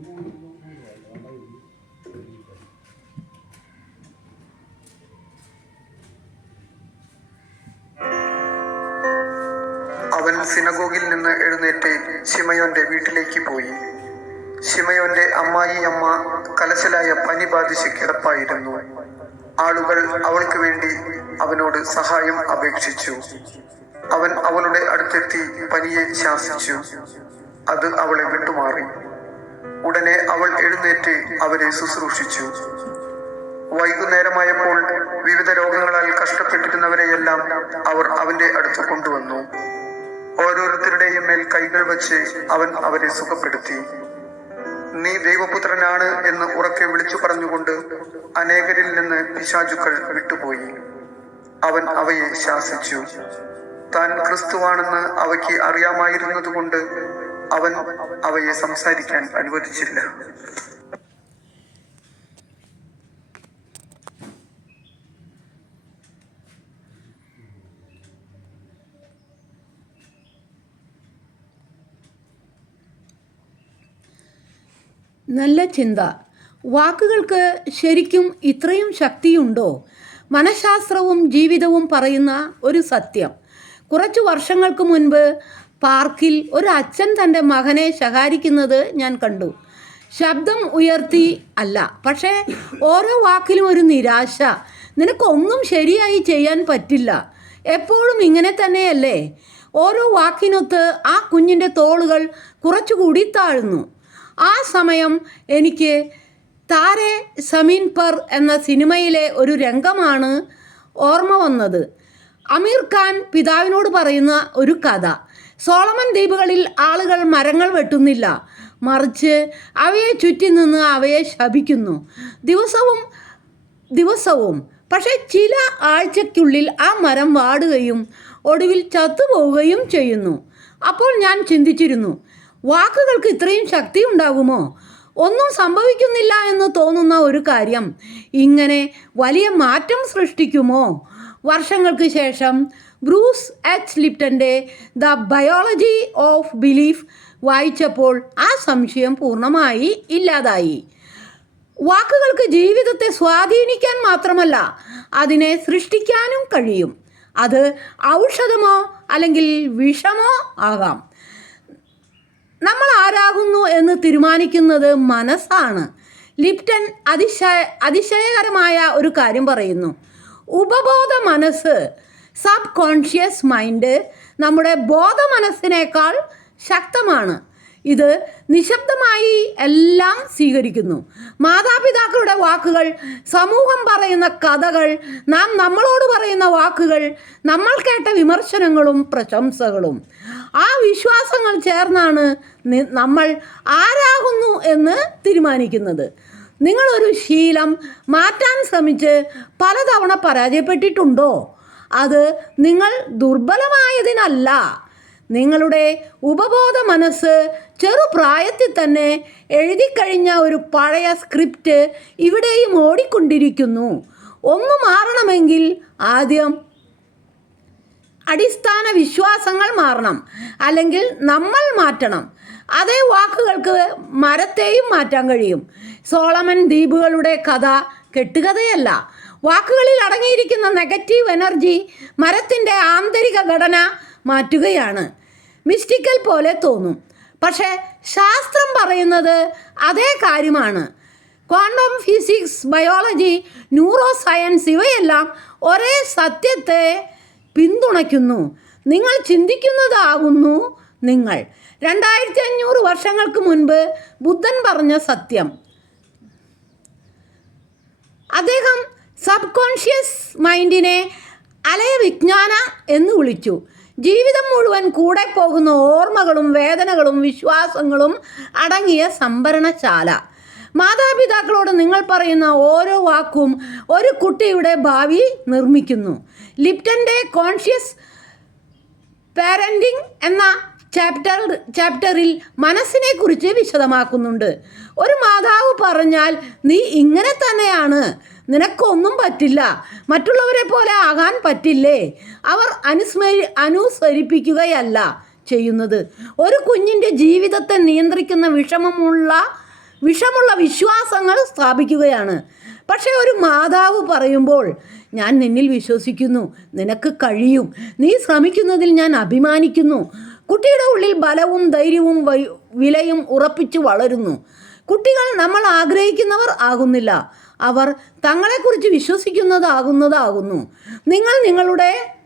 അവൻ സിനഗോഗിൽ നിന്ന് എഴുന്നേറ്റ് ശിമയോന്റെ വീട്ടിലേക്ക് പോയി. ശിമയോന്റെ അമ്മായി അമ്മ കലശലായ പനി ബാധിച്ച് കിടപ്പായിരുന്നു. ആളുകൾ അവൾക്ക് വേണ്ടി അവനോട് സഹായം അപേക്ഷിച്ചു. അവൻ അവളുടെ അടുത്തെത്തി പനിയെ ശാസിച്ചു. അത് അവളെ വിട്ടുമാറി. ഉടനെ അവൾ എഴുന്നേറ്റ് അവരെ ശുശ്രൂഷിച്ചു. വൈകുന്നേരമായപ്പോൾ വിവിധ രോഗങ്ങളാൽ കഷ്ടപ്പെട്ടിരുന്നവരെയെല്ലാം അവർ അവന്റെ അടുത്ത് കൊണ്ടുവന്നു. ഓരോരുത്തരുടെയും മേൽ കൈകൾ വച്ച് അവൻ അവരെ സുഖപ്പെടുത്തി. നീ ദൈവപുത്രനാണ് എന്ന് ഉറക്കെ വിളിച്ചു പറഞ്ഞുകൊണ്ട് അനേകരിൽ നിന്ന് പിശാചുക്കൾ വിട്ടുപോയി. അവൻ അവയെ ശാസിച്ചു. താൻ ക്രിസ്തുവാണെന്ന് അവയ്ക്ക് അറിയാമായിരുന്നതുകൊണ്ട് അവൻ അവയെ സംസാരിക്കാൻ അനുവദിച്ചില്ല. നല്ല ചിന്ത. വാക്കുകൾക്ക് ശരിക്കും ഇത്രയും ശക്തിയുണ്ടോ? മനഃശാസ്ത്രവും ജീവിതവും പറയുന്ന ഒരു സത്യം. കുറച്ച് വർഷങ്ങൾക്ക് മുൻപ് പാർക്കിൽ ഒരു അച്ഛൻ തന്റെ മകനെ ശകാരിക്കുന്നത് ഞാൻ കണ്ടു. ശബ്ദം ഉയർത്തി അല്ല പക്ഷേ ഓരോ വാക്കിലും ഒരു നിരാശ. നിനക്കൊന്നും ശരിയായി ചെയ്യാൻ പറ്റില്ല. എപ്പോഴും ഇങ്ങനെ തന്നെയല്ലേ? ഓരോ വാക്കിനൊത്ത് ആ കുഞ്ഞിന്റെ തോളുകൾ കുറച്ചുകൂടി താഴ്ന്നു. ആ സമയം എനിക്ക് താരെ സമീൻ പർ എന്ന സിനിമയിലെ ഒരു രംഗമാണ് ഓർമ്മ വന്നത്. അമീർ ഖാൻ പിതാവിനോട് പറയുന്ന ഒരു കഥ. സോളമൻ ദ്വീപുകളിൽ ആളുകൾ മരങ്ങൾ വെട്ടുന്നില്ല. മറിച്ച് അവയെ ചുറ്റി നിന്ന് അവയെ ശപിക്കുന്നു. ദിവസവും ദിവസവും. പക്ഷേ ചില ആഴ്ചയ്ക്കുള്ളിൽ ആ മരം വാടുകയും ഒടുവിൽ ചത്തുപോവുകയും ചെയ്യുന്നു. അപ്പോൾ ഞാൻ ചിന്തിച്ചിരുന്നു വാക്കുകൾക്ക് ഇത്രയും ശക്തി ഉണ്ടാകുമോ? ഒന്നും സംഭവിക്കുന്നില്ല എന്ന് തോന്നുന്ന ഒരു കാര്യം. ഇങ്ങനെ വലിയ മാറ്റം സൃഷ്ടിക്കുമോ? വർഷങ്ങൾക്ക് ശേഷം ബ്രൂസ് എച്ച്. ലിപ്റ്റന്റെ ദ ബയോളജി ഓഫ് ബിലീഫ് വായിച്ചപ്പോൾ ആ സംശയം പൂർണമായി ഇല്ലാതായി. വാക്കുകൾക്ക് ജീവിതത്തെ സ്വാധീനിക്കാൻ മാത്രമല്ല അതിനെ സൃഷ്ടിക്കാനും കഴിയും. അത് ഔഷധമോ അല്ലെങ്കിൽ വിഷമോ ആകാം. നമ്മൾ ആരാകുന്നു എന്ന് തീരുമാനിക്കുന്നത് മനസ്സാണ്. ലിപ്റ്റൺ അതിശയ അതിശയകരമായ ഒരു കാര്യം പറയുന്നു. ഉപബോധ മനസ്സ് സബ് കോൺഷ്യസ് മൈൻഡ് നമ്മുടെ ബോധ മനസ്സിനേക്കാൾ ശക്തമാണ്. ഇത് നിശബ്ദമായി എല്ലാം സ്വീകരിക്കുന്നു. മാതാപിതാക്കളുടെ വാക്കുകൾ സമൂഹം പറയുന്ന കഥകൾ നാം നമ്മളോട് പറയുന്ന വാക്കുകൾ നമ്മൾ കേട്ട വിമർശനങ്ങളും പ്രശംസകളും. ആ വിശ്വാസങ്ങൾ ചേർന്നാണ് നമ്മൾ ആരാകുന്നു എന്ന് തീരുമാനിക്കുന്നത്. നിങ്ങളൊരു ശീലം മാറ്റാൻ ശ്രമിച്ച് പലതവണ പരാജയപ്പെട്ടിട്ടുണ്ടോ? അത് നിങ്ങൾ ദുർബലമായതിനല്ല. നിങ്ങളുടെ ഉപബോധ മനസ്സ് ചെറുപ്രായത്തിൽ തന്നെ എഴുതിക്കഴിഞ്ഞ ഒരു പഴയ സ്ക്രിപ്റ്റ് ഇവിടെയും ഓടിക്കൊണ്ടിരിക്കുന്നു. ഒന്ന് മാറണമെങ്കിൽ ആദ്യം അടിസ്ഥാന വിശ്വാസങ്ങൾ മാറണം. അല്ലെങ്കിൽ നമ്മൾ മാറ്റണം. അതേ വാക്കുകൾക്ക് മരത്തെയും മാറ്റാൻ കഴിയും. സോളമൻ ദ്വീപുകളുടെ കഥ കെട്ടുകഥയല്ല. വാക്കുകളിൽ അടങ്ങിയിരിക്കുന്ന നെഗറ്റീവ് എനർജി മരത്തിന്റെ ആന്തരിക ഘടന മാറ്റുകയാണ്. മിസ്റ്റിക്കൽ പോലെ തോന്നും. പക്ഷേ ശാസ്ത്രം പറയുന്നത് അതേ കാര്യമാണ്. Quantum physics biology neuroscience ഇവയെല്ലാം ഒരേ സത്യത്തെ പിന്തുണയ്ക്കുന്നു. നിങ്ങൾ ചിന്തിക്കുന്നതാകുന്നു നിങ്ങൾ. രണ്ടായിരത്തി അഞ്ഞൂറ് വർഷങ്ങൾക്ക് മുൻപ് ബുദ്ധൻ പറഞ്ഞ സത്യം. അദ്ദേഹം സബ് കോൺഷ്യസ് മൈൻഡിനെ അലയ വിജ്ഞാന എന്ന് വിളിച്ചു. ജീവിതം മുഴുവൻ കൂടെ പോകുന്ന ഓർമ്മകളും വേദനകളും വിശ്വാസങ്ങളും അടങ്ങിയ സംഭരണശാല. മാതാപിതാക്കളോട് നിങ്ങൾ പറയുന്ന ഓരോ വാക്കും ഒരു കുട്ടിയുടെ ഭാവി നിർമ്മിക്കുന്നു. ലിപ്റ്റന്റെ കോൺഷ്യസ് പാരന്റിംഗ് എന്ന ചാപ്റ്റർ ചാപ്റ്ററിൽ മനസ്സിനെ കുറിച്ച് വിശദമാക്കുന്നുണ്ട്. ഒരു മാതാവ് പറഞ്ഞാൽ നീ ഇങ്ങനെ തന്നെയാണ്. നിനക്കൊന്നും പറ്റില്ല. മറ്റുള്ളവരെ പോലെ ആകാൻ പറ്റില്ലേ? അവർ അനുസ്മരി അനുസരിപ്പിക്കുകയല്ല ചെയ്യുന്നത്. ഒരു കുഞ്ഞിന്റെ ജീവിതത്തെ നിയന്ത്രിക്കുന്ന വിഷമമുള്ള വിഷമുള്ള വിശ്വാസങ്ങൾ സ്ഥാപിക്കുകയാണ്. പക്ഷേ ഒരു മാതാവ് പറയുമ്പോൾ ഞാൻ നിന്നിൽ വിശ്വസിക്കുന്നു. നിനക്ക് കഴിയും. നീ ശ്രമിക്കുന്നതിൽ ഞാൻ അഭിമാനിക്കുന്നു. കുട്ടിയുടെ ഉള്ളിൽ ബലവും ധൈര്യവും വിലയും ഉറപ്പിച്ചു വളരുന്നു. കുട്ടികൾ നമ്മൾ ആഗ്രഹിക്കുന്നവർ ആകുന്നില്ല. അവർ തങ്ങളെക്കുറിച്ച് വിശ്വസിക്കുന്നതാകുന്നതാകുന്നു. നിങ്ങൾ നിങ്ങളുടെ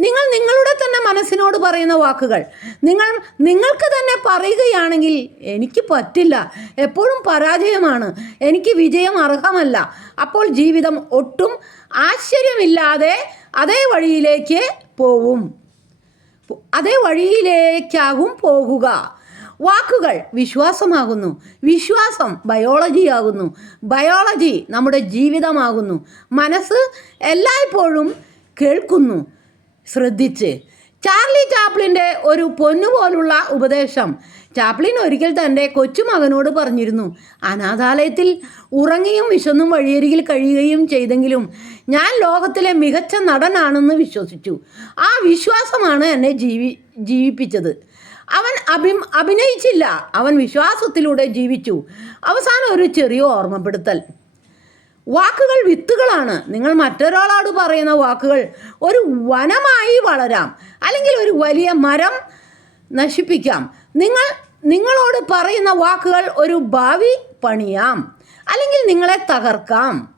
നിങ്ങൾ നിങ്ങളുടെ തന്നെ മനസ്സിനോട് പറയുന്ന വാക്കുകൾ. നിങ്ങൾ നിങ്ങൾക്ക് തന്നെ പറയുകയാണെങ്കിൽ എനിക്ക് പറ്റില്ല. എപ്പോഴും പരാജയമാണ്. എനിക്ക് വിജയം അർഹമല്ല. അപ്പോൾ ജീവിതം ഒട്ടും ആശ്ചര്യമില്ലാതെ അതേ വഴിയിലേക്ക് പോവും. അതേ വഴിയിലേക്കാകും പോകുക. വാക്കുകൾ വിശ്വാസമാകുന്നു. വിശ്വാസം ബയോളജിയാകുന്നു. ബയോളജി നമ്മുടെ ജീവിതമാകുന്നു. മനസ്സ് എല്ലായ്പ്പോഴും കേൾക്കുന്നു. ശ്രദ്ധിച്ച്. ചാർലി ചാപ്ലിന്റെ ഒരു പൊന്നുപോലുള്ള ഉപദേശം. ചാപ്ലിൻ ഒരിക്കൽ തന്റെ കൊച്ചുമകനോട് പറഞ്ഞിരുന്നു അനാഥാലയത്തിൽ ഉറങ്ങിയും വിശന്നും വഴിയരികിൽ കഴിയുകയും ചെയ്തെങ്കിലും ഞാൻ ലോകത്തിലെ മികച്ച നടനാണെന്ന് വിശ്വസിച്ചു. ആ വിശ്വാസമാണ് എന്നെ ജീവി ജീവിപ്പിച്ചത്. അവൻ അഭി അഭിനയിച്ചില്ല. അവൻ വിശ്വാസത്തിലൂടെ ജീവിച്ചു. അവസാനം ഒരു ചെറിയ ഓർമ്മപ്പെടുത്തൽ. വാക്കുകൾ വിത്തുകളാണ്. നിങ്ങൾ മറ്റൊരാളോട് പറയുന്ന വാക്കുകൾ ഒരു വനമായി വളരാം. അല്ലെങ്കിൽ ഒരു വലിയ മരം നശിപ്പിക്കാം. നിങ്ങൾ നിങ്ങളോട് പറയുന്ന വാക്കുകൾ ഒരു ഭാവി പണിയാം. അല്ലെങ്കിൽ നിങ്ങളെ തകർക്കാം.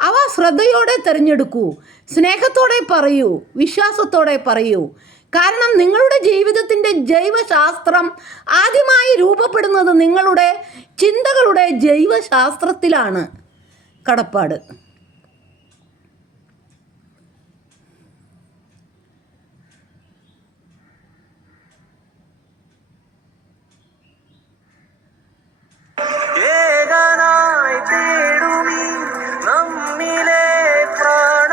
അവ ശ്രദ്ധയോടെ തിരഞ്ഞെടുക്കൂ. സ്നേഹത്തോടെ പറയൂ. വിശ്വാസത്തോടെ പറയൂ. കാരണം നിങ്ങളുടെ ജീവിതത്തിന്റെ ജൈവശാസ്ത്രം ആദ്യമായി രൂപപ്പെടുന്നത് നിങ്ങളുടെ ചിന്തകളുടെ ജൈവശാസ്ത്രത്തിലാണ്. കടപ്പാട്. ഏകനായി പ്രാണനെ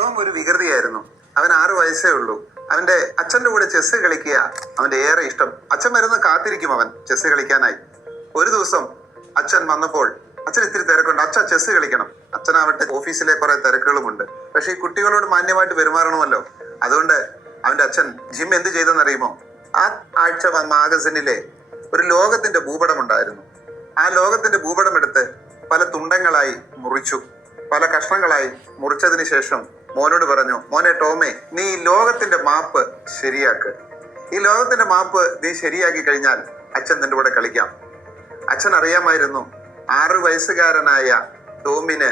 ടോം ഒരു വികൃതിയായിരുന്നു. അവൻ ആറു വയസ്സേ ഉള്ളൂ. അവന്റെ അച്ഛന്റെ കൂടെ ചെസ് കളിക്കുക അവന്റെ ഏറെ ഇഷ്ടം. അച്ഛൻ വരുന്ന കാത്തിരിക്കും അവൻ ചെസ് കളിക്കാനായി. ഒരു ദിവസം അച്ഛൻ വന്നപ്പോൾ അച്ഛൻ ഇത്തിരി തിരക്കുണ്ട്. അച്ഛൻ ചെസ് കളിക്കണം. അച്ഛനാവട്ടെ ഓഫീസിലെ കുറെ തിരക്കുകളുമുണ്ട്. പക്ഷെ ഈ കുട്ടികളോട് മാന്യമായിട്ട് പെരുമാറണമല്ലോ. അതുകൊണ്ട് അവന്റെ അച്ഛൻ ജിം എന്ത് ചെയ്തെന്നറിയുമോ? ആ ആഴ്ച മാഗസിനിലെ ഒരു ലോകത്തിന്റെ ഭൂപടം ഉണ്ടായിരുന്നു. ആ ലോകത്തിന്റെ ഭൂപടം എടുത്ത് പല തുണ്ടങ്ങളായി മുറിച്ചു. പല കഷ്ണങ്ങളായി മുറിച്ചതിന് ശേഷം മോനോട് പറഞ്ഞു മോനെ ടോമേ നീ ലോകത്തിന്റെ മാപ്പ് ശരിയാക്ക്. ഈ ലോകത്തിന്റെ മാപ്പ് നീ ശരിയാക്കി കഴിഞ്ഞാൽ അച്ഛൻ നിന്റെ കൂടെ കളിക്കാം. അച്ഛൻ അറിയാമായിരുന്നു ആറ് വയസ്സുകാരനായ ടോമിന്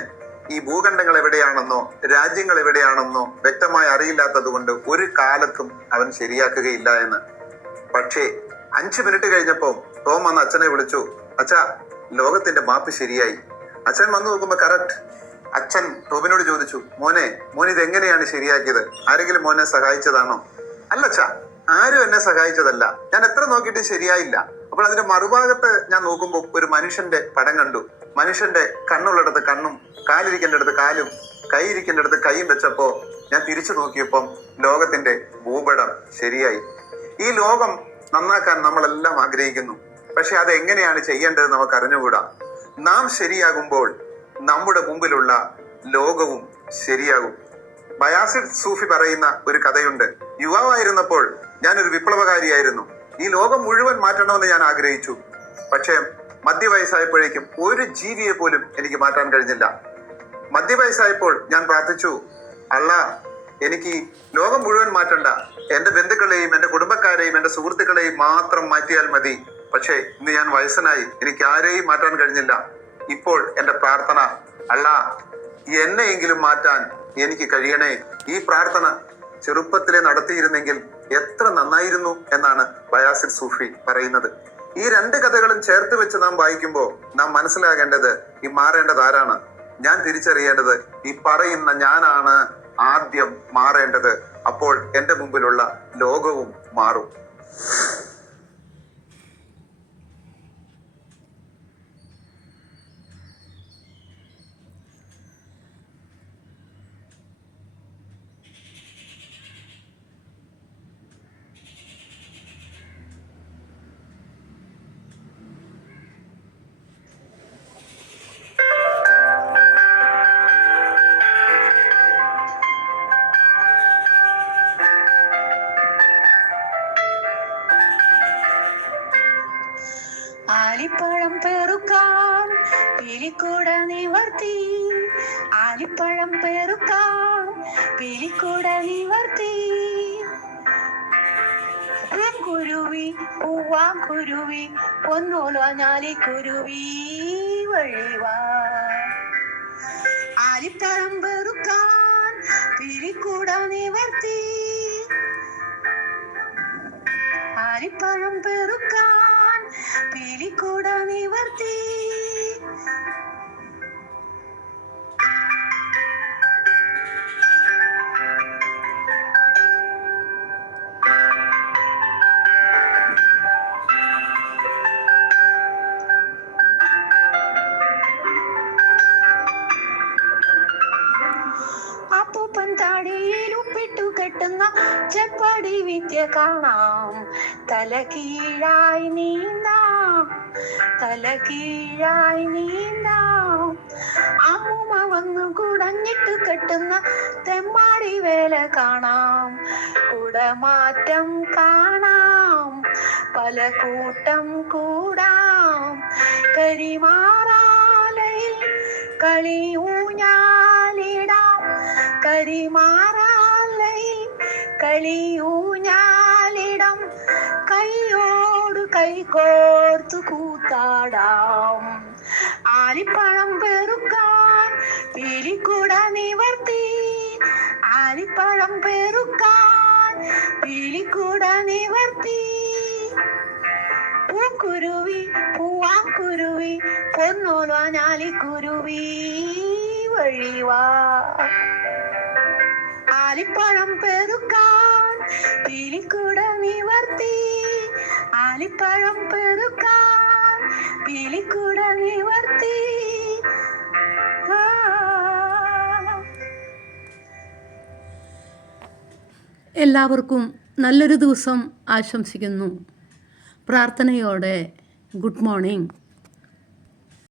ഈ ഭൂഖണ്ഡങ്ങൾ എവിടെയാണെന്നോ രാജ്യങ്ങൾ എവിടെയാണെന്നോ വ്യക്തമായി അറിയില്ലാത്തത് കൊണ്ട് ഒരു കാലത്തും അവൻ ശരിയാക്കുകയില്ല എന്ന്. പക്ഷേ അഞ്ചു മിനിറ്റ് കഴിഞ്ഞപ്പോൾ ടോം വന്ന് അച്ഛനെ വിളിച്ചു അച്ഛാ ലോകത്തിന്റെ മാപ്പ് ശരിയായി. അച്ഛൻ വന്നു നോക്കുമ്പോ കറക്റ്റ് അച്ഛൻ ടോബിനോട് ചോദിച്ചു മോനെ മോൻ ഇത് എങ്ങനെയാണ് ശരിയാക്കിയത്? ആരെങ്കിലും മോനെ സഹായിച്ചതാണോ? അല്ല അച്ഛാ ആരും എന്നെ സഹായിച്ചതല്ല. ഞാൻ എത്ര നോക്കിയിട്ട് ശരിയായില്ല. അപ്പോൾ അതിന്റെ മറുഭാഗത്ത് ഞാൻ നോക്കുമ്പോൾ ഒരു മനുഷ്യന്റെ പടം കണ്ടു. മനുഷ്യന്റെ കണ്ണുള്ളിടത്ത് കണ്ണും കാലിരിക്കേണ്ട അടുത്ത് കാലും കൈ ഇരിക്കേണ്ട അടുത്ത് കൈയും വെച്ചപ്പോ ഞാൻ തിരിച്ചു നോക്കിയപ്പം ലോകത്തിന്റെ ഭൂപടം ശരിയായി. ഈ ലോകം നന്നാക്കാൻ നമ്മളെല്ലാം ആഗ്രഹിക്കുന്നു. പക്ഷെ അത് എങ്ങനെയാണ് ചെയ്യേണ്ടത് നമുക്ക് അറിഞ്ഞുകൂടാ നാം ശരിയാകുമ്പോൾ നമ്മുടെ മുമ്പിലുള്ള ലോകവും ശരിയാകും. ബയാസിഡ് സൂഫി പറയുന്ന ഒരു കഥയുണ്ട്. യുവാവായിരുന്നപ്പോൾ ഞാനൊരു വിപ്ലവകാരിയായിരുന്നു. ഈ ലോകം മുഴുവൻ മാറ്റണമെന്ന് ഞാൻ ആഗ്രഹിച്ചു. പക്ഷേ മധ്യവയസ്സായപ്പോഴേക്കും ഒരു ജീവിയെ പോലും എനിക്ക് മാറ്റാൻ കഴിഞ്ഞില്ല. മധ്യവയസ്സായപ്പോൾ ഞാൻ പ്രാർത്ഥിച്ചു അല്ല എനിക്ക് ലോകം മുഴുവൻ മാറ്റണ്ട. എന്റെ ബന്ധുക്കളെയും എന്റെ കുടുംബക്കാരെയും എന്റെ സുഹൃത്തുക്കളെയും മാത്രം മാറ്റിയാൽ മതി. പക്ഷേ ഇന്ന് ഞാൻ വയസ്സനായി. എനിക്ക് ആരെയും മാറ്റാൻ കഴിഞ്ഞില്ല. ഇപ്പോൾ എന്റെ പ്രാർത്ഥന അല്ല എന്നെയെങ്കിലും മാറ്റാൻ എനിക്ക് കഴിയണേ. ഈ പ്രാർത്ഥന ചെറുപ്പത്തിലെ നടത്തിയിരുന്നെങ്കിൽ എത്ര നന്നായിരുന്നു എന്നാണ് ബയാസിർ സൂഫി പറയുന്നത്. ഈ രണ്ട് കഥകളും ചേർത്ത് വെച്ച് നാം വായിക്കുമ്പോൾ നാം മനസ്സിലാകേണ്ടത് ഈ മാറേണ്ടത് ആരാണ്? ഞാൻ തിരിച്ചറിയേണ്ടത് ഈ പറയുന്ന ഞാനാണ് ആദ്യം മാറേണ്ടത്. അപ്പോൾ എന്റെ മുമ്പിലുള്ള ലോകവും മാറും. ആലിപ്പഴം പെറുക്കാൻ പിലിക്കൂട നിവർത്തി. ആലിപ്പഴം പെറുക്കാൻ പിലിക്കൂട നിവർത്തി. കുരുവി പൂവാം കുരുവി ഒന്നോലാഞ്ഞാലി കുരുവി വഴിവാ. ആലിപ്പഴം പെറുക്കാൻ പിലിക്കൂട നിവർത്തി. ആലിപ്പഴം പെറുക്കാൻ പിലിക്കൂട നിവർത്തി വിദ്യ കാണാം. തല കീഴായി നീന്താം. തല കീഴായി നീന്താം. അമ്മ വന്നു കുടഞ്ഞിട്ട് കെട്ടുന്ന തെമ്മാടി വേല കാണാം. കുടമാറ്റം കാണാം. പല കൂട്ടം കൂടാം. കരിമാറാലയിൽ കളി ഊഞ്ഞാലിടാം. കരിമാറാലയിൽ കളി ഊഞ്ഞാലിടം കൈയോട് കൈ കോർത്തു കൂത്താടാം. ആലിപ്പഴം പെറുക്കാൻ പിലിക്കുട നിവർത്തി. ആലിപ്പഴം പെറുക്കാൻ പിലിക്കുട നിവർത്തി. പൂക്കുരുവി പൂവാക്കുരുവി കുരുവി പൊന്നോലാഞ്ഞാലിക്കുരുവി വഴിവാ. ആലിപ്പഴം പെറുക്കാൻ പിലിക്കുട നിവർത്തി. ആലിപ്പഴം പെറുക്കാൻ പിലിക്കുട നിവർത്തി. എല്ലാവർക്കും നല്ലൊരു ദിവസം ആശംസിക്കുന്നു. പ്രാർത്ഥനയോടെ ഗുഡ് മോർണിംഗ്.